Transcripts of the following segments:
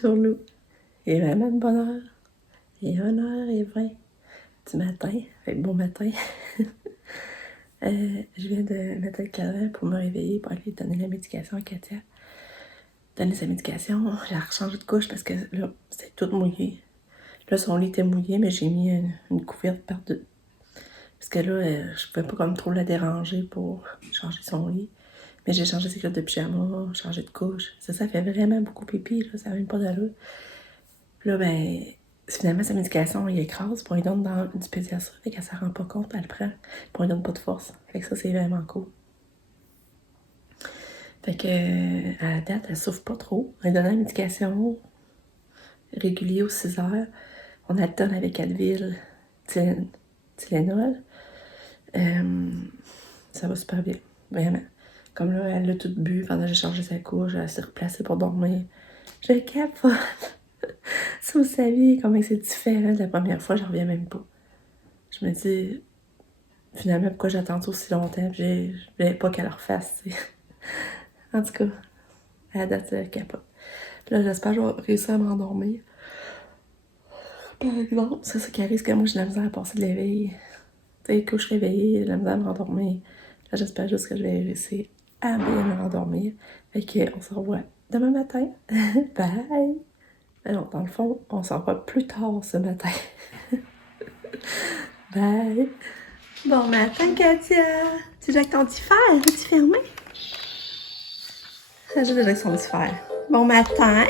Tourlou. Il est vraiment de bonne heure. Il est 1h20 du matin. Fait que bon matin. Je viens de mettre le cadran pour me réveiller pour aller donner la médication à Katia. Donner sa médication. J'ai rechangé de couche parce que là, c'était tout mouillé. Là, son lit était mouillé, mais j'ai mis une couverte par-dessus. Parce que là, je pouvais pas comme trop la déranger pour changer son lit. Mais j'ai changé ses culottes de pyjama, changé de couche. Ça fait vraiment beaucoup pipi, là, ça n'a même pas d'allure. Là, ben, finalement, sa médication, il écrase, puis on lui donne du pédiastre, fait qu'elle s'en rend pas compte, elle le prend, puis on lui donne pas de force. Fait que ça, c'est vraiment cool. Fait que, à la date, elle souffre pas trop. On lui donne la médication régulière aux 6 heures. On alterne avec Advil, Tylenol. Ça va super bien, vraiment. Comme là, elle a tout bu pendant que j'ai changé sa couche, elle s'est replacée pour dormir. Je capote. Si vous saviez comment c'est différent de la première fois, j'en reviens même pas. Je me dis, finalement, pourquoi j'attends aussi longtemps, puis je voulais pas qu'elle le refasse, tu sais. En tout cas, à la date, elle capote. Là, j'espère que je vais réussir à me rendormir. Par exemple, c'est ça qui arrive, que moi, j'ai de la misère à passer de l'éveil. Tu sais, quand je suis réveillée, j'ai de la misère à me rendormir. Là, j'espère juste que je vais réussir à bien me rendormir. Fait qu'on se revoit demain matin. Bye! Alors, dans le fond, on s'en revoit plus tard ce matin. Bye! Bon matin, Katia! Tu joues avec ton petit fer? Es-tu fermé? Je joue déjà avec son petit fer. Bon matin!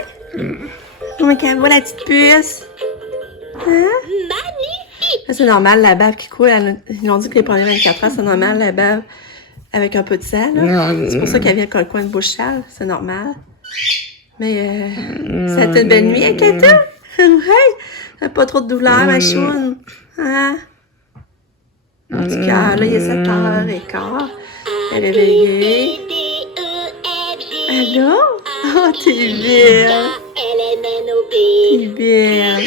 Comment qu'elle va, la petite puce? Hein? Magnifique! C'est normal, la bave qui coule. Ils ont dit que les premières 24 heures, c'est normal, la bave avec un peu de sang. C'est pour ça qu'elle vient avec le coin de bouche sale. C'est normal. Mais ça a été une belle nuit, hein, Katia? Ouais! Pas trop de douleur, ma choune. Hein? En tout cas, là, il est 7h15. Elle est réveillée. Allô? Oh, t'es belle. T'es belle.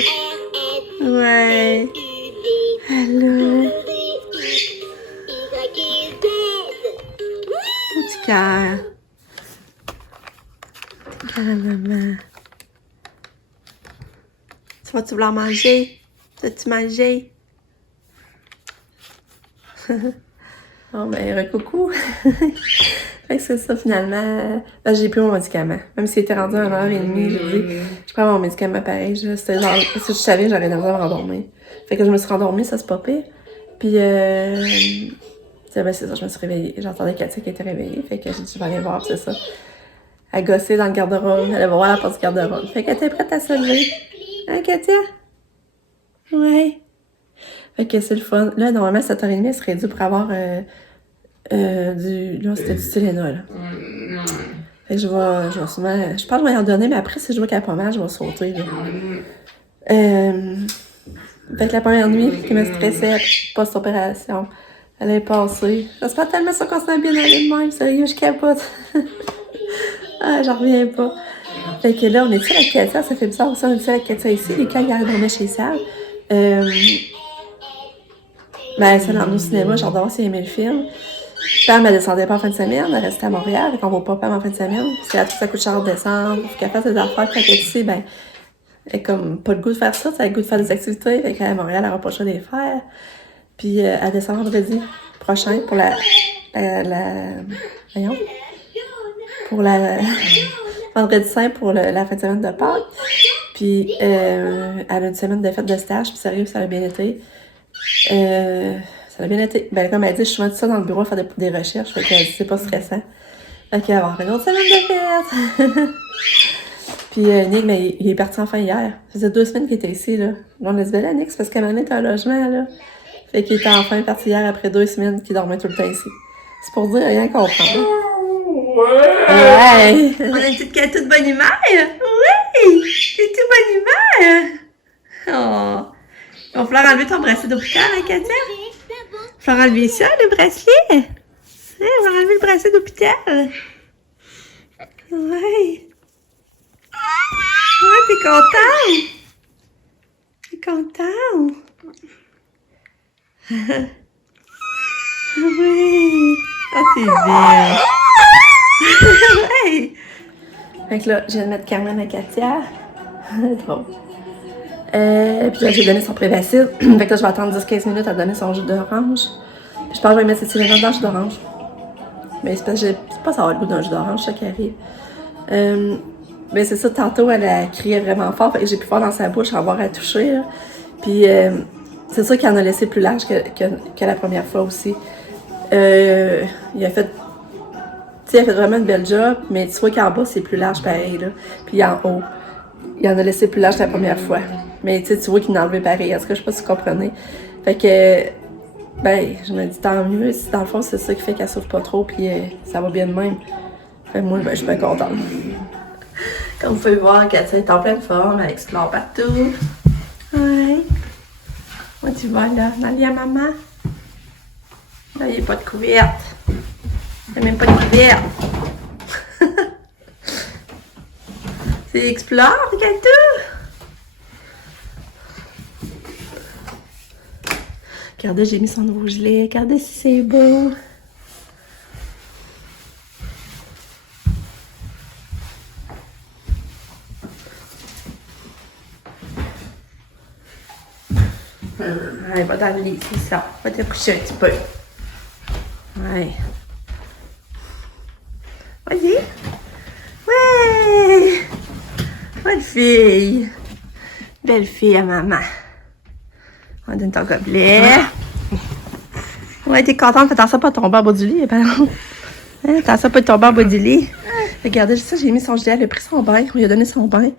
Ouais. Allô? Petit cœur. Cœur à maman. Tu vas-tu vouloir manger? Vas-tu manger? Bon, ben, coucou. Fait que c'est ça, finalement. Ben, j'ai pris mon médicament. Même s'il était rendu à 1h30, j'ai dit, je prends mon médicament pareil. C'était genre, si je savais, j'aurais de me rendormir. Fait que je me suis rendormie, ça c'est pas pire. Puis, ben, c'est ça, je me suis réveillée. J'entendais Katia qui était réveillée. Fait que j'ai dit, je vais aller voir, c'est ça. Elle gossait dans le garde-robe. Elle va voir la porte du garde-robe. Fait qu'elle était prête à se lever. Hein, Katia? Ouais. Fait que c'est le fun. Là, normalement, 7h30, elle serait due pour avoir là, c'était du Tylenol. Fait que je vais sûrement... Je pense que je vais en donner, mais après, si je vois qu'elle a pas mal, je vais sauter, là. Fait que la première nuit qui me stressait post-opération, elle est passée. J'espère tellement ça qu'on s'est bien allé de même. Sérieux, je capote. Ah, j'en reviens pas. Fait que là, on est ici avec Katia. Ça fait bizarre aussi, on est ici avec Katia ici. Les quand ils dormaient chez Sal. Ben, ça l'a emmené au cinéma, j'ai hâte si elle aimait le film. Pam, elle descendait pas en fin de semaine, elle restait à Montréal, fait qu'on va pas Pam en fin de semaine. C'est là tout ça coûte cher de descendre, faut qu'elle fasse des affaires, quand elle est ici, ben, elle a comme pas le goût de faire ça, elle a le goût de faire des activités, fait qu'à Montréal, elle aura pas le choix de les faire. Puis, elle descend vendredi prochain pour voyons, pour vendredi saint pour la fin de semaine de Pâques. Puis, elle a une semaine de fête de stage, puis sérieux, ça a bien été. Ça a bien été. Ben, comme elle dit, je suis souvent tout ça dans le bureau à faire des recherches. Fait qu'elle dit, c'est pas stressant. Fait qu'elle va avoir une autre semaine de fête. Puis Nick, ben, il est parti enfin hier. Ça faisait 2 semaines qu'il était ici, là. On a dit, ben là, Nick, c'est parce qu'à un moment donné, t'as un logement, là. Fait qu'il était enfin parti hier après 2 semaines qu'il dormait tout le temps ici. C'est pour dire rien comprendre. Ouais! On a une petite Katia de bonne humeur? Oui! T'es toute bonne humeur? Oh! Il va falloir enlever ton bracelet d'hôpital, hein, Katia? Il va falloir enlever ça, le bracelet. Hein, on va enlever le bracelet d'hôpital. Ouais. Ouais, t'es content? T'es content? Oui. Oh, t'es belle. Ouais. Fait que là, je viens de mettre Carmen à Katia. Drôle. Puis là, j'ai donné son Prévacid. Fait que là, je vais attendre 10-15 minutes à donner son jus d'orange. Puis je pense que je vais mettre cette Tylenol dans le jus d'orange. Mais c'est parce que c'est pas ça avoir le goût d'un jus d'orange, ça qui arrive. Mais c'est ça, tantôt, elle a crié vraiment fort. Fait que j'ai pu voir dans sa bouche, avoir à toucher. Là. Puis c'est sûr qu'il en a laissé plus large que la première fois aussi. Il a fait vraiment une belle job, mais tu vois qu'en bas, c'est plus large pareil. Là. Puis en haut, il en a laissé plus large la première fois. Mais tu vois qu'il en a enlevé pareil. Est-ce que je sais pas si vous comprenez? Fait que, ben, je me dis tant mieux. Si dans le fond, c'est ça qui fait qu'elle souffre pas trop, puis ça va bien de même. Fait que moi, ben, je suis bien contente. Comme vous pouvez voir, Katia est en pleine forme, elle explore partout. Ouais. Où tu vas là? Dans le lit à maman? Là, il n'y a pas de couverte. Il n'y a même pas de couverte. C'est explore, regarde tout! Regardez, j'ai mis son nouveau gilet. Regardez si c'est beau. Allez, va dans le lit, c'est ça. Va te coucher un petit peu. Ouais. Vas-y. Ouais! Belle fille. Belle fille à maman. On donne ton gobelet. Ouais, t'es contente, fais attention pas de tomber en bas du lit, par exemple. Hein, attention pas de tomber en bas du lit. Regardez, ça, j'ai mis son gilet, elle a pris son bain, on lui a donné son bain.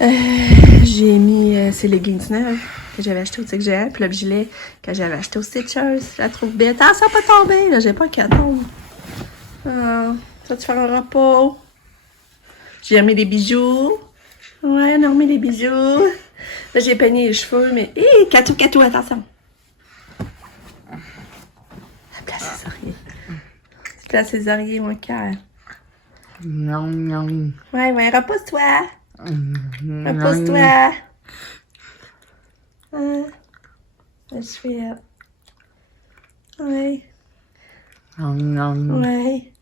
J'ai mis ses leggings neuves que j'avais acheté au Tic Géant, puis le gilet que j'avais acheté au Stitchers. Je la trouve belle. Attention pas de tomber, là, j'ai pas qu'elle tombe. Ah, ça tu faire un repos. J'ai remis des bijoux. Ouais, on a remis les bijoux. Là, j'ai peigné les cheveux, mais... Hé, Catou, attention. Place ses oreillers. Place ses oreillers, mon cœur. Non. Ouais, repose-toi. Repose-toi. Hein? Je suis... Ouais. Ouais.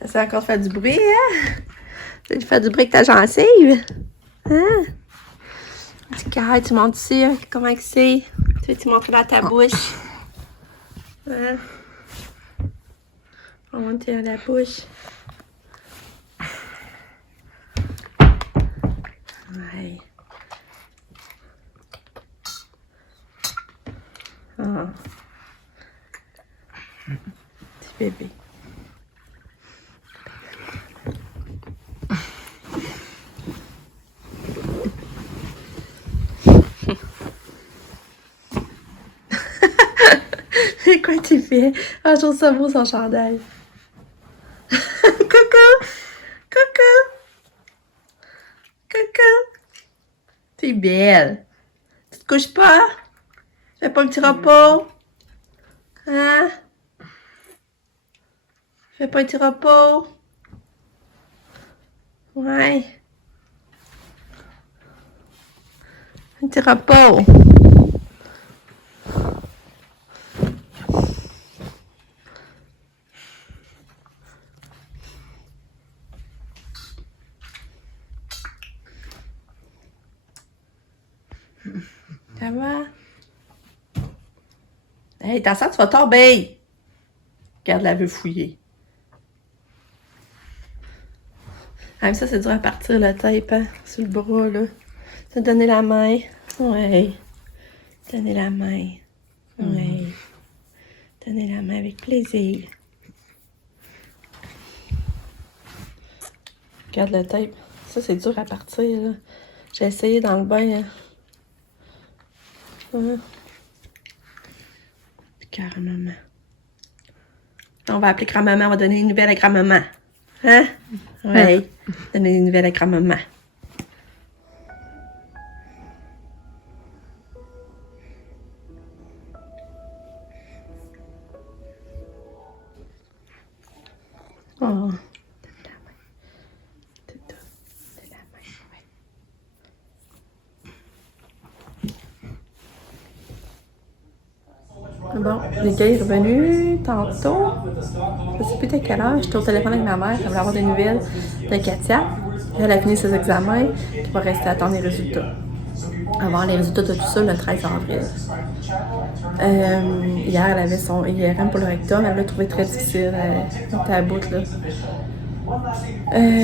Ça sert encore de faire du bruit, hein? Tu fais du bruit avec ta gencive. Hein? Petit cœur, tu montres ici, hein? Comment que c'est? Tu veux-tu montrer dans ta bouche? Hein? On monte dans la bouche. Ouais. Ah. Petit bébé. Quoi tu fais? Ah, je trouve ça beau son chandail. Coucou! T'es belle. Tu te couches pas? Fais pas un petit repos? Hein? Fais pas un petit repos? Ouais. Un petit repos. Ça va? Hey, attention, tu vas tomber! Regarde, la veut fouiller. Ah, mais ça, c'est dur à partir, la tape, hein? Sur le bras, là. Tu donner la main. Ouais. Donner la main. Ouais. Donner la main avec plaisir. Regarde le tape. Ça, c'est dur à partir, là. J'ai essayé dans le bain, hein. Cœur à maman. On va appeler grand-maman, on va donner des nouvelles à grand-maman. Hein? Oui. Donner des nouvelles à grand-maman. Oh. Bon, les gars est revenu tantôt. Je sais plus à quelle heure. J'étais au téléphone avec ma mère. Elle voulait avoir des nouvelles de Katia. Elle a fini ses examens. Il va rester à attendre les résultats. Avoir les résultats de tout ça le 13 avril. Hier, elle avait son IRM pour le rectum. Elle l'a trouvé très difficile. Elle était à bout, là.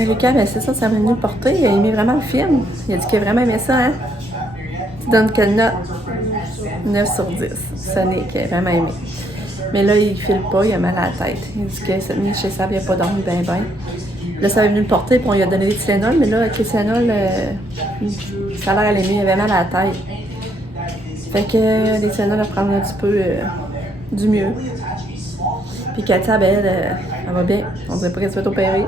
Lucas, ben c'est ça m'a venu le porter. Il a aimé vraiment le film. Il a dit qu'il a vraiment aimé ça, hein? Tu donnes quelle note? 9 sur 10. Sonic a vraiment aimé. Mais là, il file pas, il a mal à la tête. Il dit que cette nuit chez Sab, il n'a pas dormi ben. Là, ça avait venu le porter, puis on lui a donné des Tylenol, mais là, avec les Tylenol, ça a l'air à l'aimer, il avait mal à la tête. Fait que les Tylenol, elle prend un petit peu du mieux. Puis Katia, ben, elle va bien. On dirait pas qu'elle se fait opérer.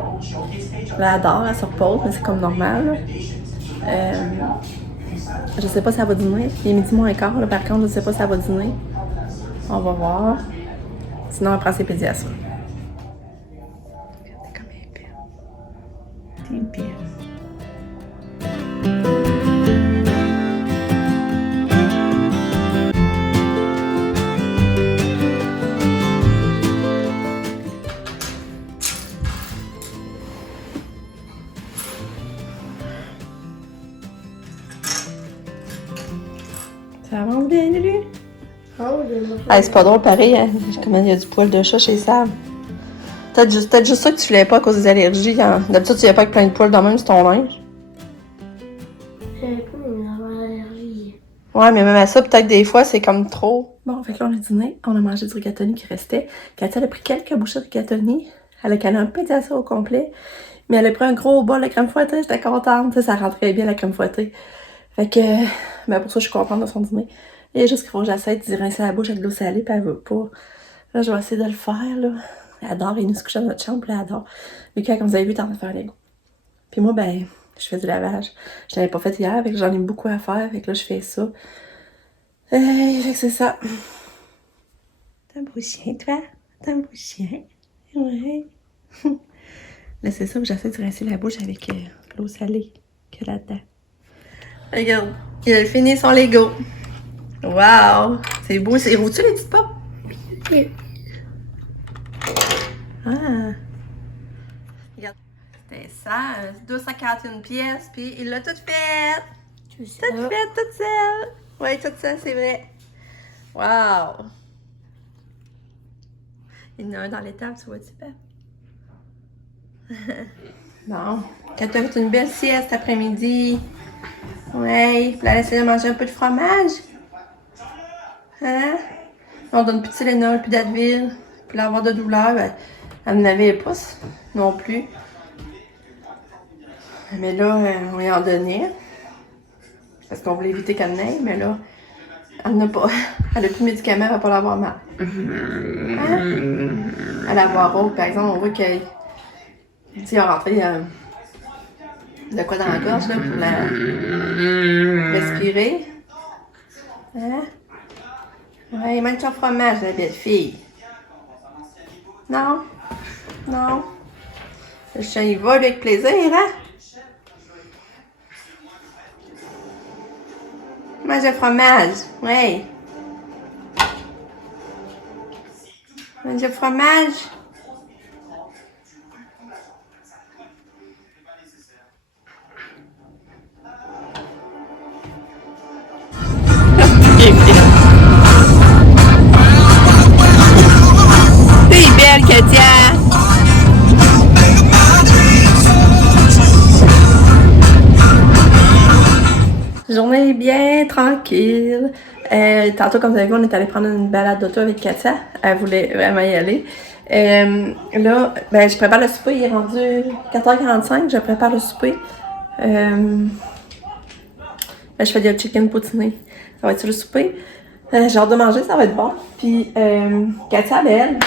Elle adore, elle se repose, mais c'est comme normal. Je sais pas si elle va dîner. Il est midi moins quart, là, par contre, je sais pas si elle va dîner. On va voir. Sinon, elle prend ses pédiatres. Regardez comme elle est belle. T'es belle. Ça avance bien, Lulu? Hey, c'est pas drôle, pareil, hein? Comment il y a du poil de chat chez Sam. Peut-être juste ça que tu voulais pas à cause des allergies. Hein? D'habitude, tu viens pas avec plein de poils dans même sur ton linge. J'avais pas une allergie. Ouais, mais même à ça, peut-être des fois, c'est comme trop. Bon, fait que là, on a dîné. On a mangé du rigatoni qui restait. Katia, elle a pris quelques bouchées de rigatoni. Elle a calé un peu de ça au complet. Mais elle a pris un gros bol de crème fouettée. J'étais contente. Tu sais, ça rentrait bien, la crème fouettée. Fait que, ben pour ça, je suis contente de son dîner. Il y a juste qu'il faut que j'essaie d'y rincer la bouche avec de l'eau salée, puis elle veut pas. Là, je vais essayer de le faire, là. Elle adore, il nous se couche dans notre chambre, puis elle adore. Lucas, comme vous avez vu, t'es en train de faire les goûts. Puis moi, ben, je fais du lavage. Je l'avais pas fait hier, fait que j'en ai beaucoup à faire, fait que là, je fais ça. Fait que c'est ça. T'es un beau chien, toi? T'es un beau chien? Ouais. Là, c'est ça, j'essaie de rincer la bouche avec l'eau salée qu'il y a là-dedans. Regarde, il a fini son Lego. Wow! C'est beau. C'est roux-tu les petites pommes? Oui. Ah! Regarde. C'était ça, 241 pièces, puis il l'a tout fait! Tout fait, toute seule! Oui, toute seule, c'est vrai. Wow! Il y en a un dans l'étable, tu vois-tu, Pep? Bon, quand tu as fait une belle sieste après-midi. Ouais, puis elle essaie de manger un peu de fromage. Hein? On donne plus de Tylenol, plus d'Advil, puis l'avoir de douleur, ben, elle n'avait pas non plus. Mais là, on y en donnait. Parce qu'on voulait éviter qu'elle n'aille, mais là, elle n'a pas. Elle a plus de médicaments, elle va pas l'avoir mal. Hein? Elle va avoir autre, par exemple, on voit qu'il y a rentré de quoi dans la gorge, là, pour la respirer. Hein? Ouais, mange ton fromage, la belle fille. Non? Non? Le chien, il va, lui, avec plaisir, hein? Mange le fromage, ouais. Mange le fromage. T'es belle, Katia! Journée bien tranquille. Tantôt, comme vous avez vu, on est allé prendre une balade d'auto avec Katia. Elle voulait vraiment y aller. Là, ben, je prépare le souper. Il est rendu 4h45. Je prépare le souper. Ben, je fais du chicken poutiné. Ça va être sur le souper. J'ai hâte de manger, ça va être bon. Puis, Katia, elle,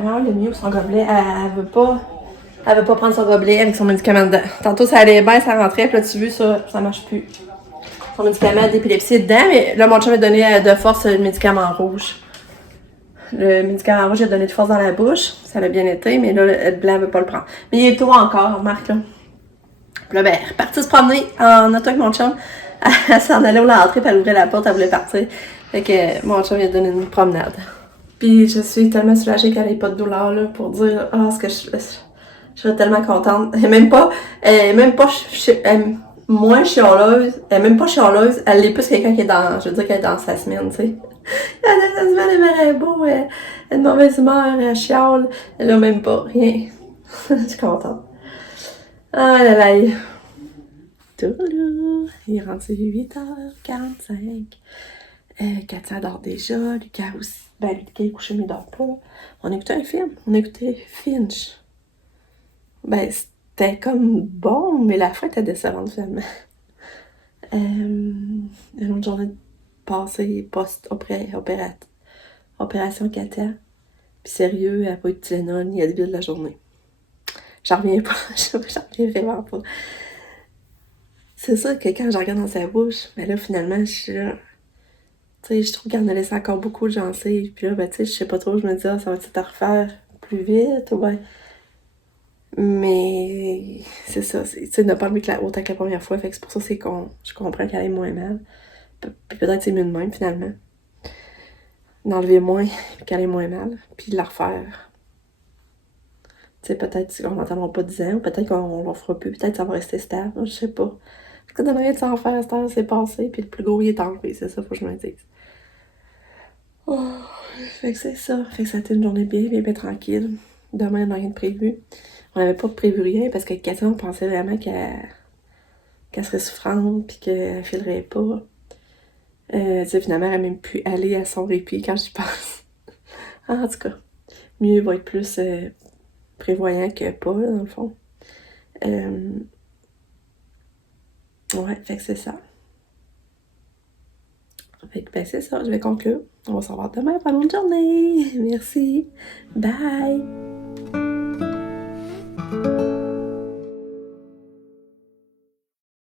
vraiment le mieux son gobelet. Elle veut pas prendre son gobelet avec son médicament dedans. Tantôt, ça allait bien, ça rentrait. Puis là, tu vois, ça marche plus. Son médicament d'épilepsie est dedans. Mais là, mon chum m'a donné de force le médicament rouge. Le médicament rouge, il a donné de force dans la bouche. Ça l'a bien été. Mais là, le blanc veut pas le prendre. Mais il est tôt encore, Marc, là. Puis là, ben, elle est partie se promener en auto avec mon chum. Elle s'en allait au l'entrée, puis elle ouvrait la porte, elle voulait partir. Fait que mon chum, il a donné une promenade. Puis je suis tellement soulagée qu'elle ait pas de douleur, là, pour dire, ce que je serais tellement contente. Elle est même pas moins chialeuse. Elle est même pas chialeuse. Elle est plus quelqu'un qui est dans, je veux dire qu'elle est dans sa semaine, tu sais. Sa semaine, elle verrait beau, elle est de mauvaise humeur, elle chiale. Elle a même pas rien. Je suis contente. Ah là là. Toulou. Il est rendu 8h45. Katia dort déjà, Lucas aussi. Ben, Lucas est couché, mais il dort pas. On écoutait un film. On écoutait Finch. Ben, c'était comme bon, mais la fin était décevante, finalement. Une autre journée passée, opération Katia. Puis sérieux, elle n'a pas eu de Tylenol ni Advil de la journée. J'en reviens pas. J'en reviens vraiment pas. C'est ça que quand je regarde dans sa bouche, ben là, finalement, je suis là. Tu sais, je trouve qu'elle en a laissé encore beaucoup de gencives. Puis là, ben, tu sais, je sais pas trop, je me dis, ça va être à refaire plus vite, ou ben. Mais c'est ça, tu sais, n'a pas enlevé autant que la première fois, fait que c'est pour ça que je comprends qu'elle ait moins mal. Puis peut-être c'est mieux de même, finalement. D'enlever moins, puis qu'elle ait moins mal, puis de la refaire. Tu sais, peut-être qu'on n'entendra pas 10 ans, ou peut-être qu'on l'en fera plus, peut-être que ça va rester stable, je sais pas. Parce que donnerait de s'en faire, cette heure, c'est passé, puis le plus gros, il est enlevé, c'est ça, faut que je me dise. Oh, fait que c'est ça. Fait que ça a été une journée bien, bien, bien tranquille. Demain, on n'a rien de prévu. On n'avait pas prévu rien parce que Katia, on pensait vraiment qu'elle serait souffrante puis qu'elle filerait pas. Tu sais, finalement, elle a même pu aller à son répit quand j'y pense. En tout cas, mieux va être plus prévoyant que pas, là, dans le fond. Ouais, fait que c'est ça. Fait que ben c'est ça, je vais conclure. On va se revoir demain pour une autre journée. Merci. Bye!